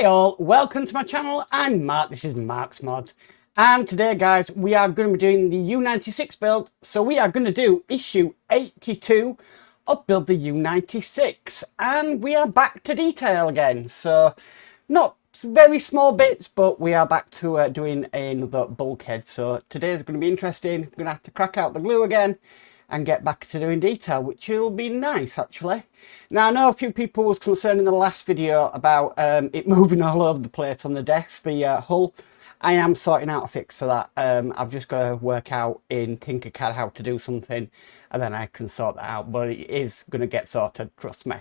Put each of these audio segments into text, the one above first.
Hi all, welcome to my channel. I'm Mark, this is Mark's Mods. And today guys, we are going to be doing the U96 build. So we are going to do issue 82 of Build the U96. And we are back to detail again. So not very small bits, but we are back to doing another bulkhead. So today's going to be interesting. We're going to have to crack out the glue again and get back to doing detail, which will be nice actually. Now I know a few people was concerned in the last video about it moving all over the place on the desk, the hull. I am sorting out a fix for that. I've just got to work out in Tinkercad how to do something and then I can sort that out, but it is going to get sorted, trust me.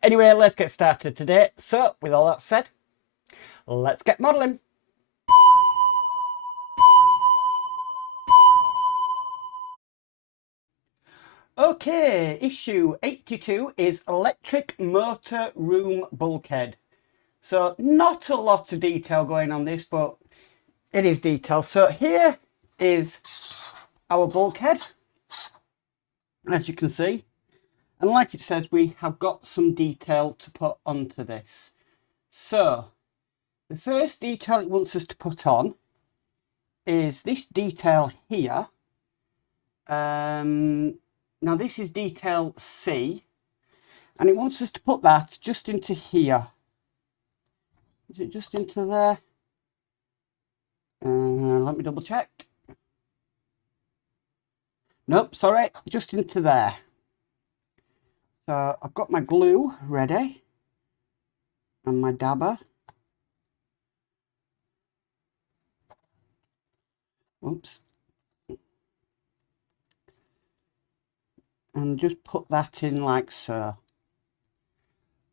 Anyway, let's get started today. So with all that said, let's get modelling. Okay, issue 82 is electric motor room bulkhead. So not a lot of detail going on this, but it is detail. So here is our bulkhead, as you can see. And like it says, we have got some detail to put onto this. So the first detail it wants us to put on is this detail here. Now this is detail C, and it wants us to put that just into here. Is it just into there? Let me double check. Nope, sorry, just into there. So I've got my glue ready and my dabber. Oops. And just put that in like so.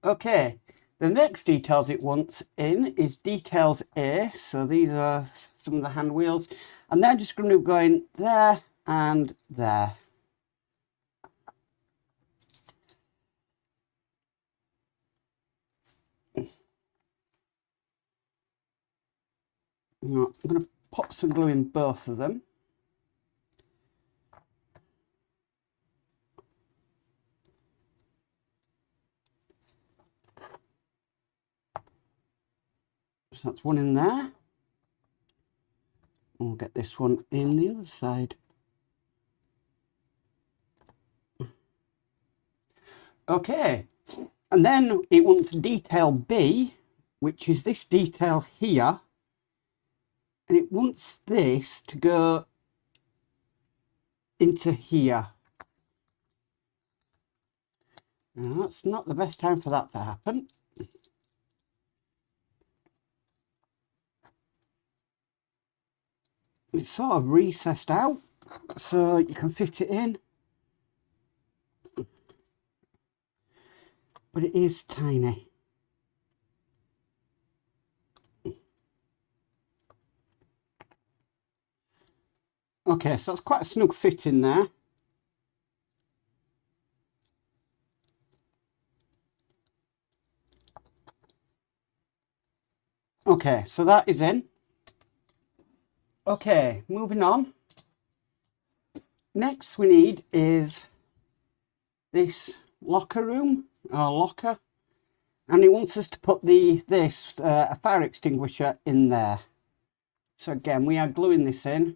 Okay, the next details it wants in is details A. So these are some of the hand wheels, and they're just going to be going there and there. Now, I'm going to pop some glue in both of them. So that's one in there. We'll get this one in the other side. Okay, and then it wants detail B, which is this detail here, and it wants this to go into here. Now that's not the best time for that to happen. It's sort of recessed out so you can fit it in, but it is tiny. Okay, so that's quite a snug fit in there. Okay, so that is in. Okay, moving on. Next we need is this locker room, or locker, and it wants us to put a fire extinguisher in there. So again, we are gluing this in.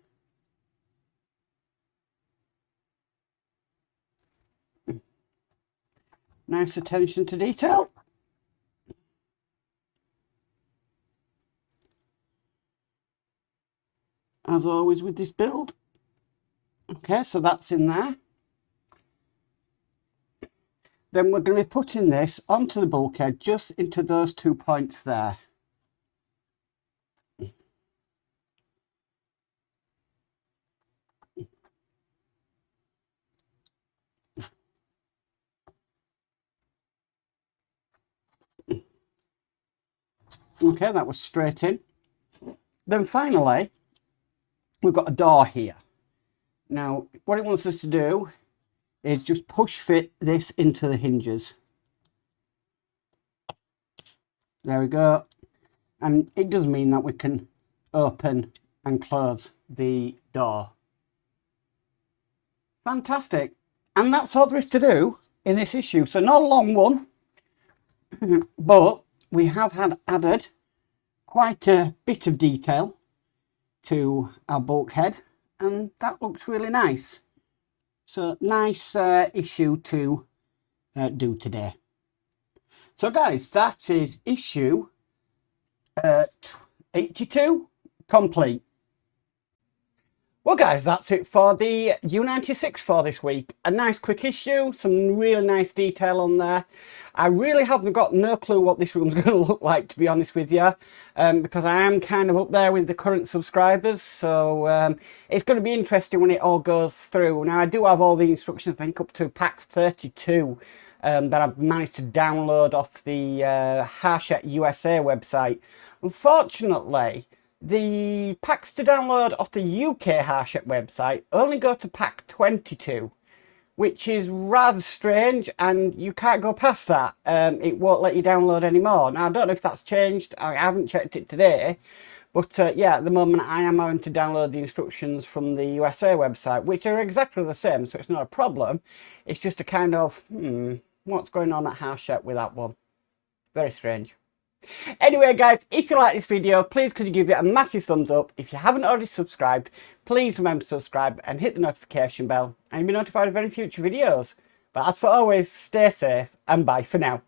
Nice attention to detail. As always with this build. Okay, so that's in there. Then we're going to be putting this onto the bulkhead, just into those 2 points there. Okay, that was straight in. Then finally, we've got a door here. Now, what it wants us to do is just push fit this into the hinges. There we go. And it does mean that we can open and close the door. Fantastic. And that's all there is to do in this issue. So not a long one, but we have had added quite a bit of detail to our bulkhead, and that looks really nice. So nice issue to do today. So guys, that is issue 82 complete. Well guys, that's it for the U96 for this week. A nice quick issue, some really nice detail on there. I really haven't got no clue what this room's going to look like, to be honest with you, because I am kind of up there with the current subscribers, so it's going to be interesting when it all goes through. Now I do have all the instructions, I think up to pack 32 that I've managed to download off the Hachette USA website. Unfortunately, the packs to download off the UK Hachette website only go to pack 22, which is rather strange, and you can't go past that. It won't let you download anymore. Now, I don't know if that's changed. I haven't checked it today. But yeah, at the moment I am having to download the instructions from the USA website, which are exactly the same, so it's not a problem. It's just a kind of, what's going on at Hachette with that one? Very strange. Anyway guys, if you like this video, please could you give it a massive thumbs up. If you haven't already subscribed, please remember to subscribe and hit the notification bell, and you'll be notified of any future videos. But as for always, stay safe and bye for now.